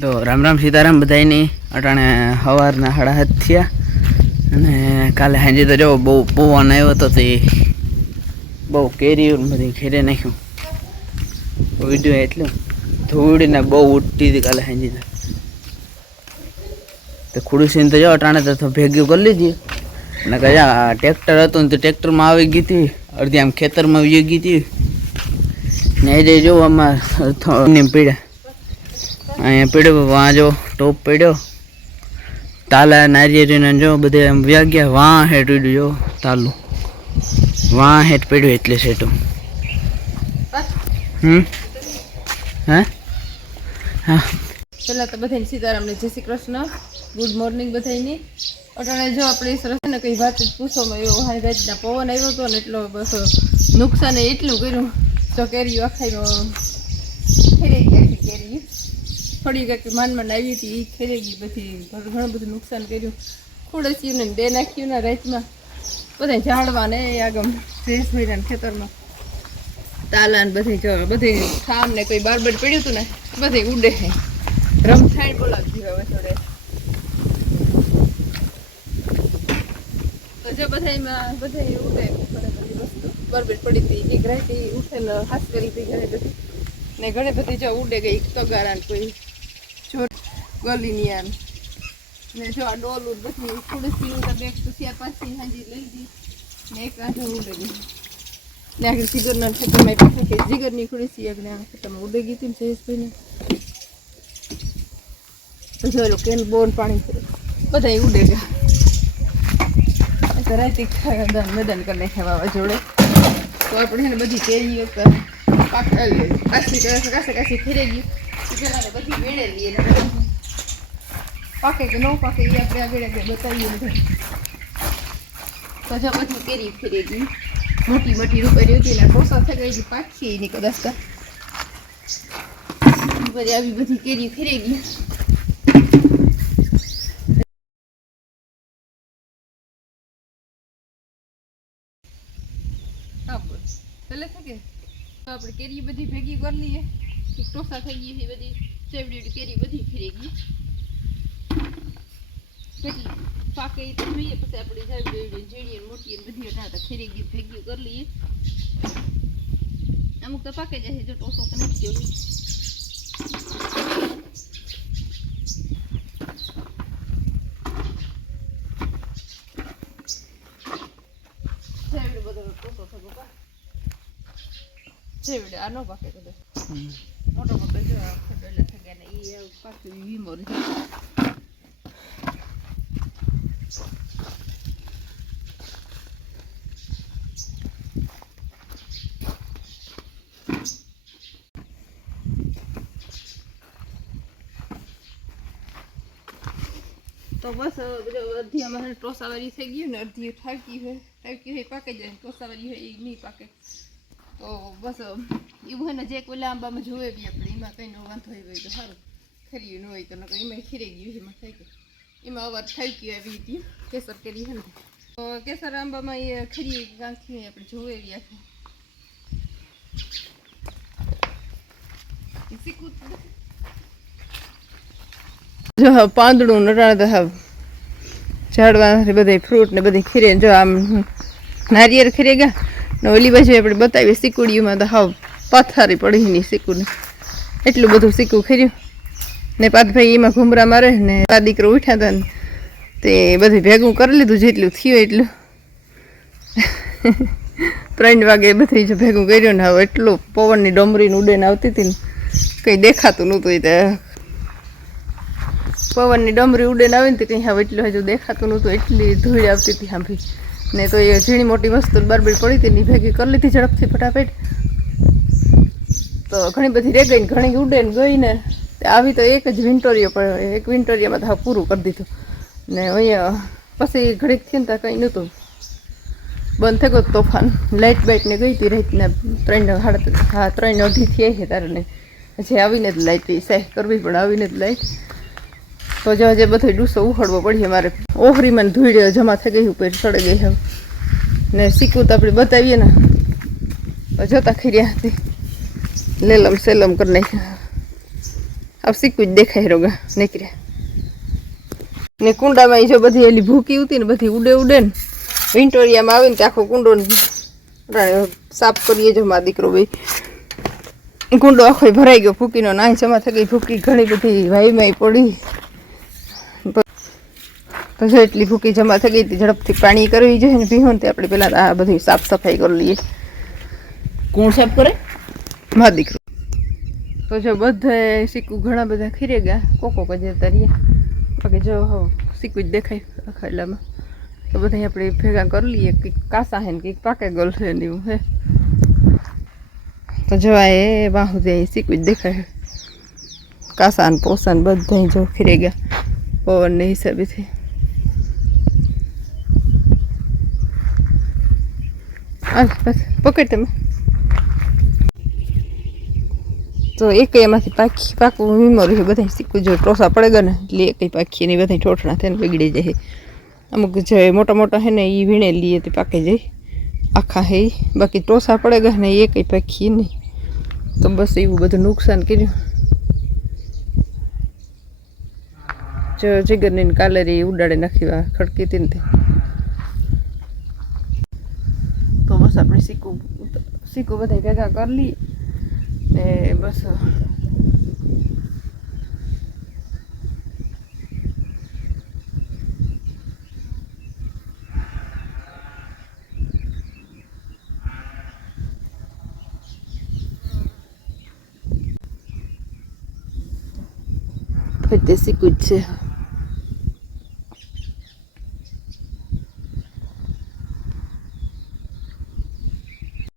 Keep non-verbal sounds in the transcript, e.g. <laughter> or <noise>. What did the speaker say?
તો રામ રામ સીતારામ બધાયની. અટાણે સવારના હાડા હાથ થયા. અને કાલે સાંજે તો જો બહુ પવન આવ્યો હતો તે બહુ કેરી બધી ખેરે નાખ્યું. વીડિયો એટલું ધૂળીને બહુ ઉઠતી હતી કાલે સાંજે તો. તો ખુડુસીને તો જો અટાણે તો ભેગ્યું કરી લીધી. અને કયા ટ્રેક્ટર હતું ને તો ટ્રેક્ટરમાં આવી ગઈ હતી. અડધી આમ ખેતરમાં વી ગઈ હતી. ને એ જો આમાં પીડ્યા અહીંયા પડ્યો, વાં જો, ટોપ પડ્યો. તાલા નારિયેરીને જો બધે એમ વ્યા ગયા, વાં હેઠ ઉડ્યું જો, તાલું. વાં હેઠ પડ્યું એટલે સેટું હમ? હા? હા. પહેલાં તો બધાને સીતારામને જય શ્રી કૃષ્ણ, ગુડ મોર્નિંગ બધાની અટાણે જો આપણે સરસ ને કંઈ વાત પૂછવામાં એવો હાઈ વેચના પવન આવ્યો હતો ને એટલો બસ નુકસાન એટલું કર્યું. તો કેરીઓ આખાઈમાં ખેરી ગઈ કેરી થોડી કે માનમાં આવી હતી એ ખેરી ગઈ બધી ઘણું બધું નુકસાન કર્યું. ખોડસ્યું ને બે નાખ્યું ને રાતમાં. બધા ઝાડવા ને આગમ ભેંસભાઈના ખેતરમાં. તાલા બધી જો, બધી ખામ ને કોઈ બાર બાર પડ્યું હતું ને, બધી ઉડે છે રમથાણ બોલાવતી હવે થોડે તો જો બધાયમાં, બધાય ઉડે ઘણી બધી વસ્તુ. બરબર પડી હતી, એક રાતે ઉઠેલ હાથ કરી હતી ઘણી બધી. ને ઘણી બધી જો ઉડે ગઈ તો ને કોઈ ગલીની આન ને જો આ ડોલું બધી ખુડસી ઉડે બેગ તો ત્યાં પાછી હાજી લઈ દી. ને એક આંધો ઉડે ગઈ ને આગળ જીગરના ખેતરમાં પાછા કે જીગરની ખુડસી આગળ આ ખેતરમાં ઉડે ગઈ હતી ને જયેશભાઈને. પછી ઓલું કેન બોન પાણી બધા ઉડે ગયા. તો રાતે મેદાન કરી નાખ્યા વાવાઝોડે. તો આપણે એને બધી કેરીઓ પાકી કાશી કાશે કાશી ફેરે ગયું પેલા બધી એને બધી પાકે કે ન પાકે એ આપણે આગળ આગળ બતાવીએ બધી. કેરી ફેરે ગઈ. મોટી મોટી રૂપેરી હતી ને કોસો થઈ ગઈ પાછી એની કદાચ બધી આવી બધી કેરી ફેરી ગઈ. પેલે તો આપણે કેરી બધી ભેગી કરી લઈએ. ટોસા થઈ ગઈ બધી. ચેવડી કેરી બધી ફેરી ગઈ. કેટલી પાકે એ તો જોઈએ પછી આપણે ને ગઈ ભેગી કરી લઈએ. અમુક તો પાકે જાય જો ટોસો તો નથી જેવું ટોસો થતો આ નો પાકે મોટો મોટો જો આ ખડોલા થઈ ગયા ને એ પાછું વીમો રહે તો બસ હવે અડધી અમારે ટોસાવાળી થઈ ગયું ને અડધી ઠાકી હોય ઠાકી હોય પાકે જાય ટોસાવાળી હોય એ નહીં પાકે. તો બસ એવું હોય ને જે કોઈ આંબામાં જોવે બી આપણે, એમાં કંઈ નો વાંધો હોય તો સારું. ખરી ન હોય તો નકર એમાં ખીરી ગયું એમાં થઈ ગયું એમાં અવાર ઠાકી આવી હતી. કેસર કેરી હે ને. કેસર આંબામાં એ ખરી હોય આપણે જોવે બી આખું શીખવું જો પાંદડું નટાણે તો હા ઝાડવાથી બધી ફ્રૂટ ને બધી ખીરે. જો આમ નારિયેળ ખીરે ગયા ને ઓલી બાજુ આપણે બતાવીએ સિકુડીમાં તો હાવ પથારી પડી ની સિકુને. એટલું બધું સિક્કું ખીર્યું. ને પાતભાઈ એમાં ઘુમરા મારે ને આ દીકરો ઉઠ્યા હતા ને તે બધું ભેગું કરી લીધું, જેટલું થયું એટલું. <laughs> ત્રણ વાગે બધી જો ભેગું કર્યું ને હવે એટલું પવનની ડમરીને ઉડેને આવતી હતી ને કંઈ દેખાતું નહોતું એ પવનની ડમરી ઉડેને આવીને તે કંઈ હવે એટલું હજુ દેખાતું નહોતું, એટલી ધૂળ આવતી હતી સાંભળી ને તો એ ઝીણી મોટી વસ્તુ બરબડ પડી હતી ની ભેગી કરી લીધી ઝડપથી ફટાફટ. તો ઘણી બધી રે ઘણી ઉડે ને ગઈ ને આવી તો એક જ વિન્ટોરિયો પણ એક વિન્ટોરિયામાં તો પૂરું કરી દીધું. ને અહીંયા પછી ઘડીક થયું ને ત્યાં કંઈ નહોતું. બંધ થઈ ગયું તોફાન. લાઇટ બાઇટ ને ગઈ હતી રાતના ત્રણ, સાડા હા, ત્રણ અઢી થઈ છે તારે હજી આવીને જ લાઇટ સહેજ કરવી પણ આવીને જ લાઇટ તો જો હજે બધો ડૂસો ઉખડવો પડશે મારે. ઓહરીમાં ધૂળ જમા થઈ ગઈ ઉપર સડે ગઈ હવે ને સિક્કું તો આપણે બતાવીએ ને. તો જોતા ખીર્યા હતી. લેલમ સેલમ કરી નાખ્યા. આ સીકું જ દેખાય રોગા. નીકળ્યા. ને કુંડામાં એ જો બધી એલી ભૂકી ઉતી ને બધી ઉડે ઉડે ને. વિન્ટોરિયામાં આવે ને તે આખો કુંડો સાફ કરીએ જો મારા દીકરો ભાઈ. કુંડો આખો ભરાઈ ગયો, ભૂકીનો નાય જમા થઈ ગઈ, ભૂકી ઘણી બધી વાઈમાં પડી. તો જો એટલી ભૂકી જમા થઈ ગઈ હતી ઝડપથી પાણી કરવી જોઈએ ને પીવું ને તે આપણે પહેલાં આ બધી સાફ સફાઈ કરી લઈએ. કોણ સાફ કરે? મા દીકરો. તો જો બધે સિક્કુ ઘણા બધા ખીરે ગયા કોકો કજે તરીએ બાકી જો હવ સિક્કુ જ દેખાય આખા એટલામાં. તો બધા આપણે ભેગા કરી લઈએ કંઈક કાસા હે ને કંઈક પાકે ગોલ છે ને એવું હે. તો જો આ એ બાહુ દે સિક્કુ જ દેખાય કાસા ને પોસા ને બધા જો ખીરે ગયા પવનને હિસાબેથી. બસ, પકડ તમે. તો એક એમાંથી પાખી પાકું વીમો રહ્યું બધા શીખવું જોઈએ. ટોસા પડે ગયા ને એટલે એક પાખી એની બધા ઠોઠણા થઈને બગડી જાય. અમુક જે મોટા મોટા હે ને એ વીણે લઈએ તે પાકે જાય. આખા હે. બાકી ટોસા પડે ગયા ને એ એક પાખી નહીં. તો બસ એવું બધું નુકસાન કર્યું. જીગરની ને કાલેરી ઉડાડે નાખી ખડકી હતી ને તે તો બસ આપણે સિક્કું સિક્કું બધા ભેગા કરી લઈએ ને બસ જ છે